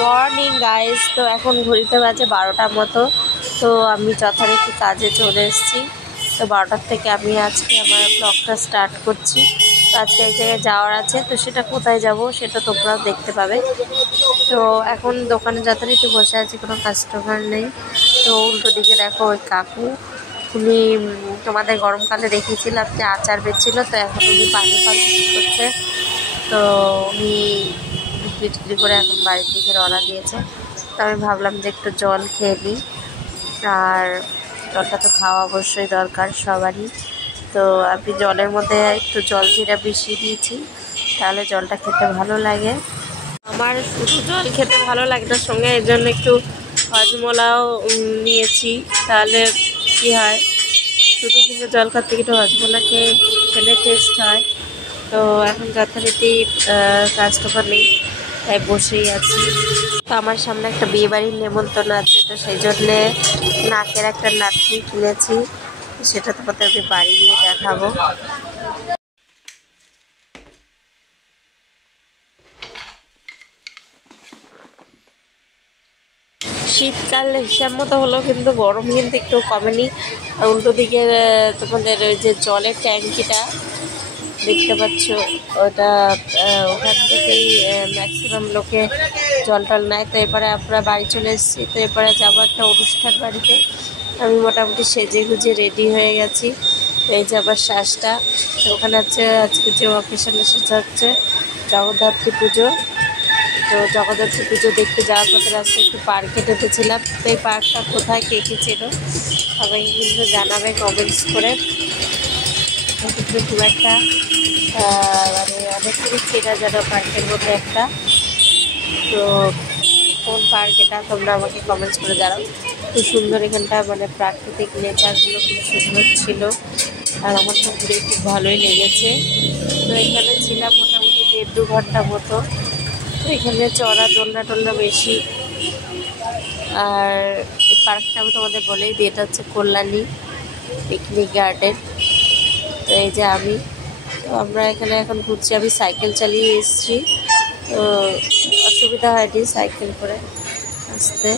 Morning guys, তো এখন ঘড়িতে বাজে 12টার মতো। তো আমি যথারীতি কাজে চলে এসেছি। তো 12টার থেকে আমি আজকে আমার ব্লগটা স্টার্ট করছি। তো আজকে এক জায়গায় যাওয়ার আছে, তো সেটা কোথায় যাব সেটা তোমরাও দেখতে পাবে। তো এখন দোকানে যথারীতি বসে আছি, কোনো কাস্টমার নেই। তো উল্টো দিকে দেখো ওই কাকু, উনি তোমাদের গরমকালে দেখিয়েছিলাম যে আচার বেচছিল, তো এখন উনি পানি করছে। তো উনি বিক্রি করে এখন বাড়ির দিকে রওনা দিয়েছে। তো আমি ভাবলাম যে একটু জল খেয়ে নিই, আর জলটা তো খাওয়া অবশ্যই দরকার সবারই। তো আমি জলের মধ্যে একটু জল জিরা মিশিয়ে দিয়েছি, তাহলে জলটা খেতে ভালো লাগে। আমার শুধু জল খেতে ভালো লাগে না, সঙ্গে এর জন্য একটু হজমলাও নিয়েছি, তাহলে কী হয়, শুধু কিন্তু জল খাওয়ার থেকে একটু হজমলা খেলে টেস্ট হয়। তো এখন যথারীতি কাস্টমার নেই, তাই বসেই আছি। তো আমার সামনে একটা বিয়েবাড়ির নেমন্তন্ন আছে, তো সেই জন্যে নাকের একটা নাতনি কিনেছি, সেটা তোমাদের আমি বাড়ি গিয়ে দেখাবো। শীতকাল হিসাব মতো হলো, কিন্তু গরম কিন্তু একটু কমেনি। আর উল্টো দিকে তোমাদের ওই যে জলের ট্যাঙ্কিটা দেখতে পাচ্ছ, ওটা ওখান থেকেই ম্যাক্সিমাম লোকে জল টল নেয়। তো এবারে আমরা বাড়ি চলে এসেছি, তো এবারে যাবো একটা অনুষ্ঠান বাড়িতে। আমি মোটামুটি সেজে গুজে রেডি হয়ে গেছি। তো এই যে আবার শ্বাসটা, ওখানে হচ্ছে আজকে যে অকেশনে সেটা হচ্ছে জগদ্ধাত্রী পুজো। তো জগদ্ধাত্রী পুজো দেখতে যাওয়ার পথে রাস্তায় একটু পার্কে ঢুকেছিলাম। তো এই পার্কটা কোথায় কে কে ছিল সবাই কিন্তু জানাবে কমেন্টস করে। কিন্তু খুব একটা মানে অনেকটাই চেনা জানা পার্কের মধ্যে একটা। তো কোন পার্ক এটা তোমরা আমাকে কমেন্টস করে জানাও। খুব সুন্দর এখানটা, মানে প্রাকৃতিক নেচারগুলো খুব সুন্দর ছিল, আর আমার তো ঘুরে খুব ভালোই লেগেছে। তো এখানে ছিলাম মোটামুটি 1.5-2 ঘন্টা মতো। তো এখানে চড়া দোলনা টোলনা বেশি। আর এই পার্কটা আমি তোমাদের বলেই দিই, এটা হচ্ছে কল্যাণী পিকনিক গার্ডেন। তো এই যে তো আমরা এখানে এখন ঘুরছি। আমি সাইকেল চালিয়ে এসেছি, তো অসুবিধা হয়নি সাইকেল করে আসতে।